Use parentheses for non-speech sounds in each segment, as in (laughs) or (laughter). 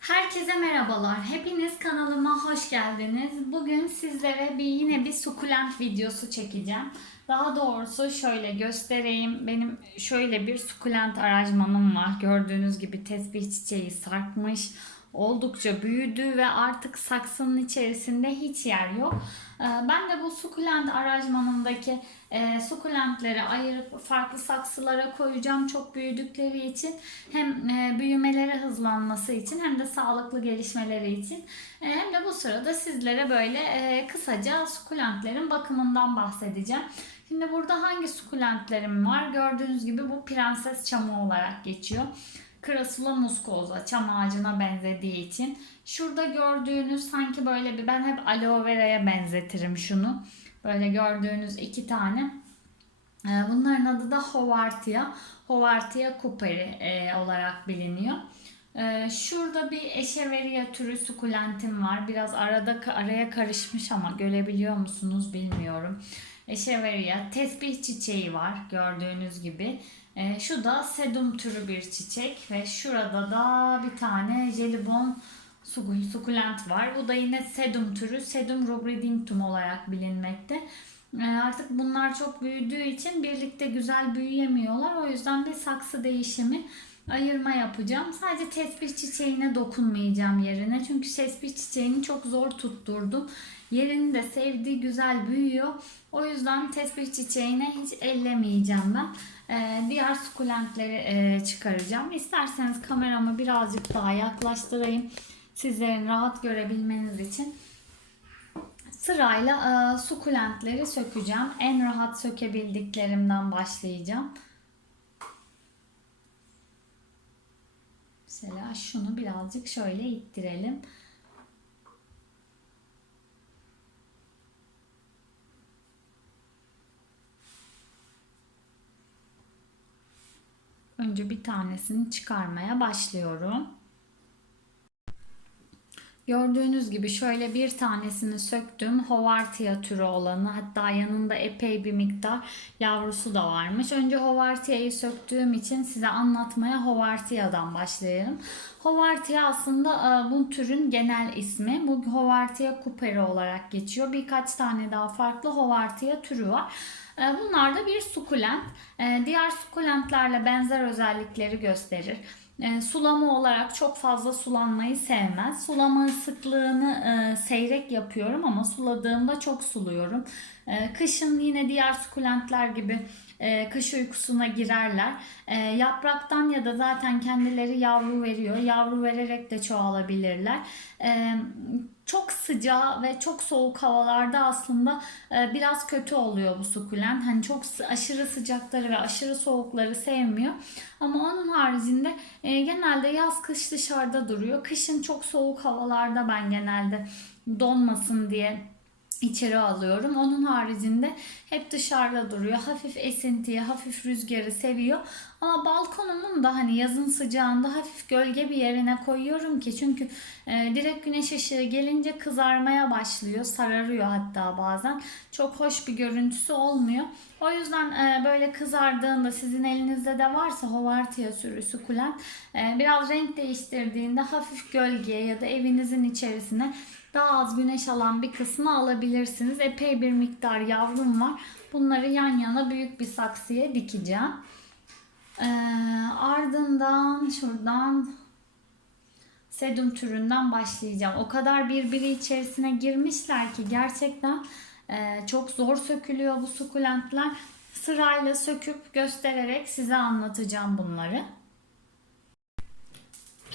Herkese merhabalar. Hepiniz kanalıma hoş geldiniz. Bugün sizlere bir yine bir sukulent videosu çekeceğim. Daha doğrusu şöyle göstereyim. Benim şöyle bir sukulent aranjmanım var. Gördüğünüz gibi tesbih çiçeği sarkmış. Oldukça büyüdü ve artık saksının içerisinde hiç yer yok. Ee, Ben de bu sukulent aranjmanındaki e, sukulentleri ayırıp farklı saksılara koyacağım. Çok büyüdükleri için hem e, büyümeleri hızlanması için hem de sağlıklı gelişmeleri için. E, hem de bu sırada sizlere böyle e, kısaca sukulentlerin bakımından bahsedeceğim. Şimdi burada hangi sukulentlerim var? Gördüğünüz gibi bu prenses çamı olarak geçiyor. Crassula muscosa çam ağacına benzediği için. Şurada gördüğünüz sanki böyle bir ben hep aloe vera'ya benzetirim şunu. Böyle gördüğünüz iki tane. Ee, Bunların adı da Hovartia. Hovartia cooperi e, olarak biliniyor. Ee, Şurada bir echeveria türü sukulentim var. Biraz arada araya karışmış ama görebiliyor musunuz bilmiyorum. Echeveria tesbih çiçeği var gördüğünüz gibi. Ee, Şu da sedum türü bir çiçek ve şurada da bir tane jelibon sukul- sukulent var. Bu da yine sedum türü. Sedum rubridictum olarak bilinmekte. Ee, Artık bunlar çok büyüdüğü için birlikte güzel büyüyemiyorlar. O yüzden bir saksı değişimi ayırma yapacağım. Sadece tesbih çiçeğine dokunmayacağım yerine. Çünkü tesbih çiçeğini çok zor tutturdum. Yerini de sevdiği güzel büyüyor. O yüzden tesbih çiçeğine hiç ellemeyeceğim ben. Ee, diğer sukulentleri e, çıkaracağım. İsterseniz kameramı birazcık daha yaklaştırayım. Sizlerin rahat görebilmeniz için. Sırayla e, sukulentleri sökeceğim. En rahat sökebildiklerimden başlayacağım. Mesela şunu birazcık şöyle ittirelim. Önce bir tanesini çıkarmaya başlıyorum. Gördüğünüz gibi şöyle bir tanesini söktüm. Hovartia türü olanı hatta yanında epey bir miktar yavrusu da varmış. Önce Hovartia'yı söktüğüm için size anlatmaya Hovartia'dan başlayalım. Hovartia aslında e, bu türün genel ismi. Bu Hovartia cooperi olarak geçiyor. Birkaç tane daha farklı Hovartia türü var. E, Bunlar da bir sukulent. E, Diğer sukulentlerle benzer özellikleri gösterir. E, sulama olarak çok fazla sulanmayı sevmez. Sulama sıklığını e, seyrek yapıyorum ama suladığımda çok suluyorum. E, kışın yine diğer sukulentler gibi e, kış uykusuna girerler. E, yapraktan ya da zaten kendileri yavru veriyor. Yavru vererek de çoğalabilirler. E, çok sıcağı ve çok soğuk havalarda aslında e, biraz kötü oluyor bu sukulent. Hani çok aşırı sıcakları ve aşırı soğukları sevmiyor. Ama onun haricinde e, genelde yaz kış dışarıda duruyor. Kışın çok soğuk havalarda ben genelde donmasın diye içeri alıyorum. Onun haricinde hep dışarıda duruyor. Hafif esintiyi, hafif rüzgarı seviyor. Ama balkonumun da hani yazın sıcağında hafif gölge bir yerine koyuyorum ki çünkü e, direkt güneş ışığı gelince kızarmaya başlıyor, sararıyor hatta bazen. Çok hoş bir görüntüsü olmuyor. O yüzden e, böyle kızardığında sizin elinizde de varsa Hovartia sürü sukulent e, biraz renk değiştirdiğinde hafif gölgeye ya da evinizin içerisine daha az güneş alan bir kısmı alabilirsiniz. Epey bir miktar yavrum var. Bunları yan yana büyük bir saksıya dikeceğim. Ee, ardından şuradan sedum türünden başlayacağım. O kadar birbiri içerisine girmişler ki gerçekten e, çok zor sökülüyor bu sukulentler. Sırayla söküp göstererek size anlatacağım bunları.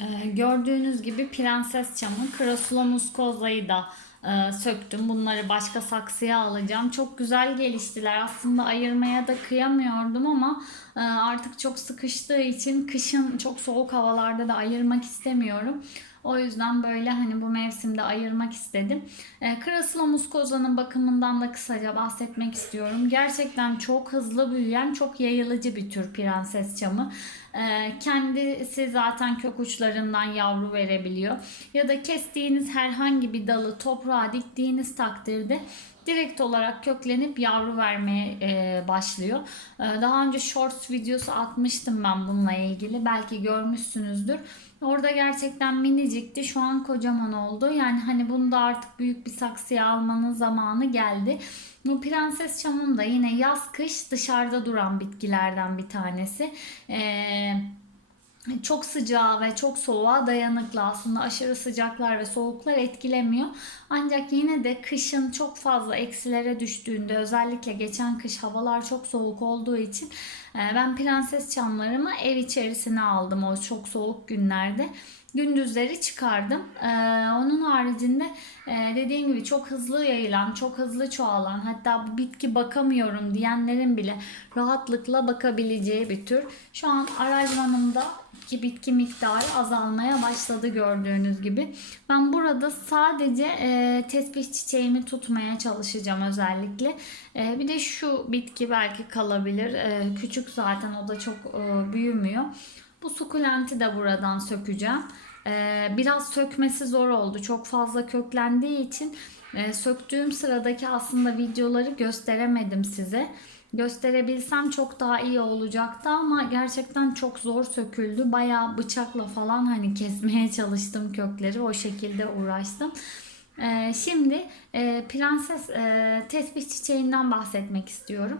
Ee, gördüğünüz gibi prenses çamı, Crassula muscosa'yı da e, söktüm. Bunları başka saksıya alacağım. Çok güzel geliştiler. Aslında ayırmaya da kıyamıyordum ama artık çok sıkıştığı için kışın çok soğuk havalarda da ayırmak istemiyorum. O yüzden böyle hani bu mevsimde ayırmak istedim. E, Crassula muscosa'nın bakımından da kısaca bahsetmek istiyorum. Gerçekten çok hızlı büyüyen, çok yayılıcı bir tür prenses çamı. E, kendisi zaten kök uçlarından yavru verebiliyor. Ya da kestiğiniz herhangi bir dalı toprağa diktiğiniz takdirde direkt olarak köklenip yavru vermeye e, başlıyor. E, daha önce shorts videosu atmıştım ben bununla ilgili. Belki görmüşsünüzdür. Orada gerçekten minicikti. Şu an kocaman oldu. Yani hani bunu da artık büyük bir saksıya almanın zamanı geldi. Bu prenses çamım da yine yaz kış dışarıda duran bitkilerden bir tanesi. Eee çok sıcağa ve çok soğuğa dayanıklı aslında aşırı sıcaklar ve soğuklar etkilemiyor. Ancak yine de kışın çok fazla eksilere düştüğünde özellikle geçen kış havalar çok soğuk olduğu için e, ben prenses çamlarımı ev içerisine aldım o çok soğuk günlerde. Gündüzleri çıkardım. Ee, onun haricinde e, dediğim gibi çok hızlı yayılan, çok hızlı çoğalan hatta bu bitki bakamıyorum diyenlerin bile rahatlıkla bakabileceği bir tür. Şu an aranjmanımda ki bitki miktarı azalmaya başladı gördüğünüz gibi. Ben burada sadece e, tesbih çiçeğimi tutmaya çalışacağım özellikle. E, bir de şu bitki belki kalabilir. E, küçük zaten o da çok e, büyümüyor. Bu sukulenti de buradan sökeceğim. E, biraz sökmesi zor oldu. Çok fazla köklendiği için e, söktüğüm sıradaki aslında videoları gösteremedim size gösterebilsem çok daha iyi olacaktı ama gerçekten çok zor söküldü. Bayağı bıçakla falan hani kesmeye (laughs) çalıştım kökleri. O şekilde uğraştım. Ee, şimdi e, prenses e, tesbih çiçeğinden bahsetmek istiyorum.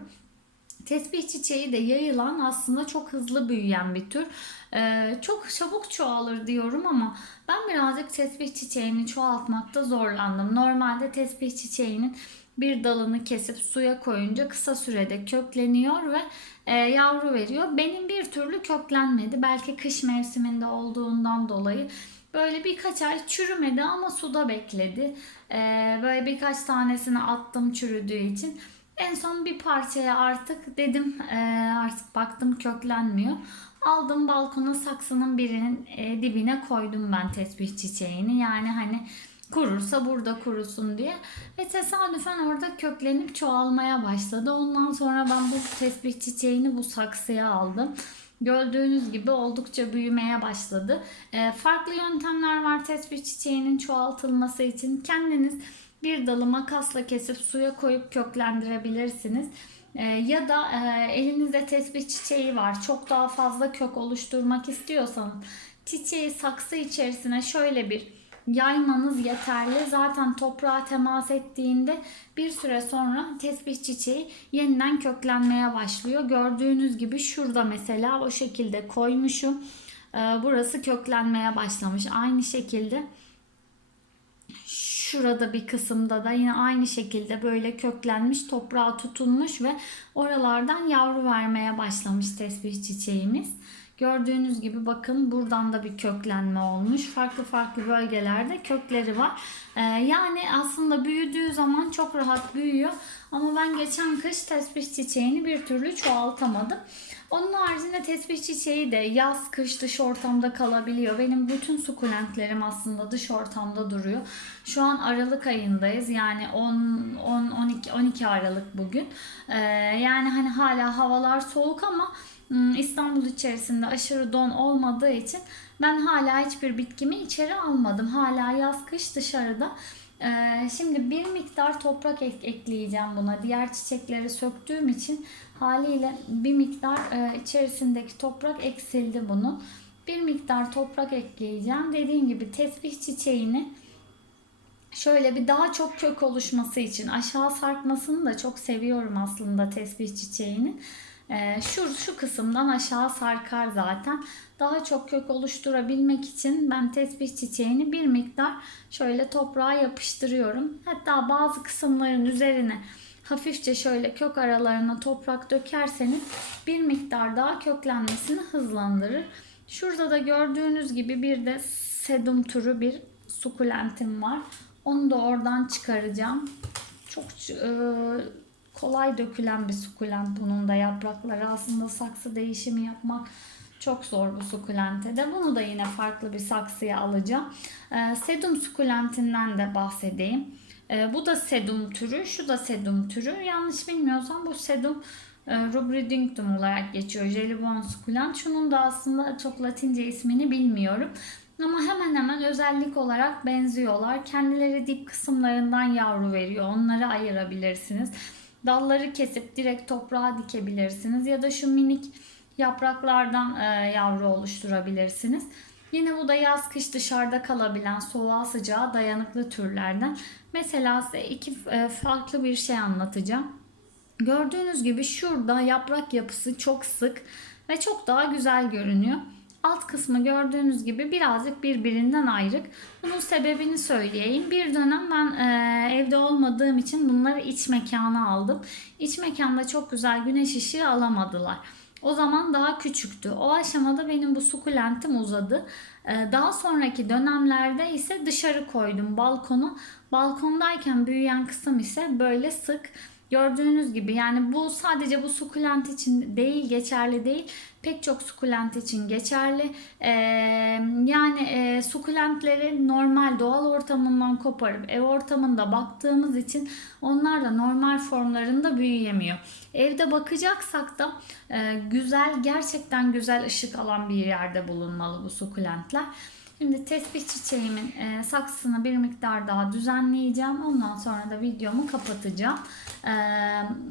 Tesbih çiçeği de yayılan aslında çok hızlı büyüyen bir tür. Ee, çok çabuk çoğalır diyorum ama ben birazcık tesbih çiçeğini çoğaltmakta zorlandım. Normalde tesbih çiçeğinin bir dalını kesip suya koyunca kısa sürede kökleniyor ve e, yavru veriyor. Benim bir türlü köklenmedi. Belki kış mevsiminde olduğundan dolayı böyle birkaç ay çürümedi ama suda bekledi. E, böyle birkaç tanesini attım çürüdüğü için. En son bir parçaya artık dedim e, artık baktım köklenmiyor. Aldım balkona saksının birinin e, dibine koydum ben tesbih çiçeğini. Yani hani kurursa burada kurusun diye. Ve tesadüfen orada köklenip çoğalmaya başladı. Ondan sonra ben bu tesbih çiçeğini bu saksıya aldım. Gördüğünüz gibi oldukça büyümeye başladı. E, farklı yöntemler var tesbih çiçeğinin çoğaltılması için. Kendiniz bir dalı makasla kesip suya koyup köklendirebilirsiniz. E, ya da e, elinizde tesbih çiçeği var. Çok daha fazla kök oluşturmak istiyorsanız çiçeği saksı içerisine şöyle bir yaymanız yeterli. Zaten toprağa temas ettiğinde bir süre sonra tesbih çiçeği yeniden köklenmeye başlıyor. Gördüğünüz gibi şurada mesela o şekilde koymuşum. Ee, burası köklenmeye başlamış. Aynı şekilde şurada bir kısımda da yine aynı şekilde böyle köklenmiş, toprağa tutunmuş ve oralardan yavru vermeye başlamış tesbih çiçeğimiz. Gördüğünüz gibi bakın buradan da bir köklenme olmuş. Farklı farklı bölgelerde kökleri var. Ee, yani aslında büyüdüğü zaman çok rahat büyüyor. Ama ben geçen kış tesbih çiçeğini bir türlü çoğaltamadım. Onun haricinde tesbih çiçeği de yaz kış dış ortamda kalabiliyor. Benim bütün sukulentlerim aslında dış ortamda duruyor. Şu an Aralık ayındayız. Yani 10 10 12 12 Aralık bugün. Ee, yani hani hala havalar soğuk ama İstanbul içerisinde aşırı don olmadığı için ben hala hiçbir bitkimi içeri almadım. Hala yaz kış dışarıda. Ee, şimdi bir miktar toprak ekleyeceğim buna. Diğer çiçekleri söktüğüm için haliyle bir miktar e, içerisindeki toprak eksildi bunun. Bir miktar toprak ekleyeceğim. Dediğim gibi tesbih çiçeğini şöyle bir daha çok kök oluşması için aşağı sarkmasını da çok seviyorum aslında tesbih çiçeğinin. Ee, şu, şu kısımdan aşağı sarkar zaten. Daha çok kök oluşturabilmek için ben tesbih çiçeğini bir miktar şöyle toprağa yapıştırıyorum. Hatta bazı kısımların üzerine hafifçe şöyle kök aralarına toprak dökerseniz bir miktar daha köklenmesini hızlandırır. Şurada da gördüğünüz gibi bir de sedum türü bir sukulentim var. Onu da oradan çıkaracağım. Çok e, kolay dökülen bir sukulent bunun da yaprakları. Aslında saksı değişimi yapmak çok zor bu sukulente de. Bunu da yine farklı bir saksıya alacağım. E, sedum sukulentinden de bahsedeyim. E, bu da sedum türü, şu da sedum türü. Yanlış bilmiyorsam bu sedum e, rubridictum olarak geçiyor. Jelibon sukulent. Şunun da aslında çok latince ismini bilmiyorum. Ama hemen hemen özellik olarak benziyorlar. Kendileri dip kısımlarından yavru veriyor. Onları ayırabilirsiniz. Dalları kesip direkt toprağa dikebilirsiniz. Ya da şu minik yapraklardan e, yavru oluşturabilirsiniz. Yine bu da yaz kış dışarıda kalabilen soğuğa sıcağa dayanıklı türlerden. Mesela size iki e, farklı bir şey anlatacağım. Gördüğünüz gibi şurada yaprak yapısı çok sık ve çok daha güzel görünüyor. Alt kısmı gördüğünüz gibi birazcık birbirinden ayrık. Bunun sebebini söyleyeyim. Bir dönem ben e, evde olmadığım için bunları iç mekana aldım. İç mekanda çok güzel güneş ışığı alamadılar. O zaman daha küçüktü. O aşamada benim bu sukulentim uzadı. Ee, Daha sonraki dönemlerde ise dışarı koydum balkonu. Balkondayken büyüyen kısım ise böyle sık. Gördüğünüz gibi yani bu sadece bu sukulent için değil geçerli değil. Pek çok sukulent için geçerli. Ee, yani e, sukulentleri normal doğal ortamından koparıp ev ortamında baktığımız için onlar da normal formlarında büyüyemiyor. Evde bakacaksak da e, güzel gerçekten güzel ışık alan bir yerde bulunmalı bu sukulentler. Şimdi tesbih çiçeğimin e, saksısını bir miktar daha düzenleyeceğim. Ondan sonra da videomu kapatacağım. E,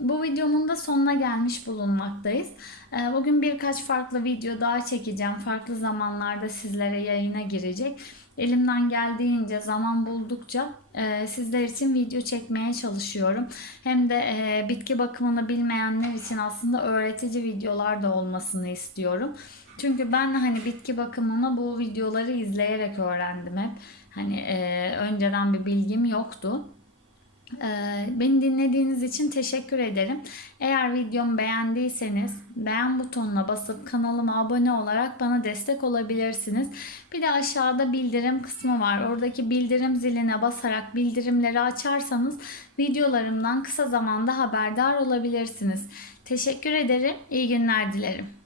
bu videomun da sonuna gelmiş bulunmaktayız. E, bugün birkaç farklı video daha çekeceğim. Farklı zamanlarda sizlere yayına girecek. Elimden geldiğince zaman buldukça e, sizler için video çekmeye çalışıyorum. Hem de e, bitki bakımını bilmeyenler için aslında öğretici videolar da olmasını istiyorum. Çünkü ben hani bitki bakımını bu videoları izleyerek öğrendim hep. Hani e, önceden bir bilgim yoktu. Ee, Beni dinlediğiniz için teşekkür ederim. Eğer videomu beğendiyseniz beğen butonuna basıp kanalıma abone olarak bana destek olabilirsiniz. Bir de aşağıda bildirim kısmı var. Oradaki bildirim ziline basarak bildirimleri açarsanız videolarımdan kısa zamanda haberdar olabilirsiniz. Teşekkür ederim. İyi günler dilerim.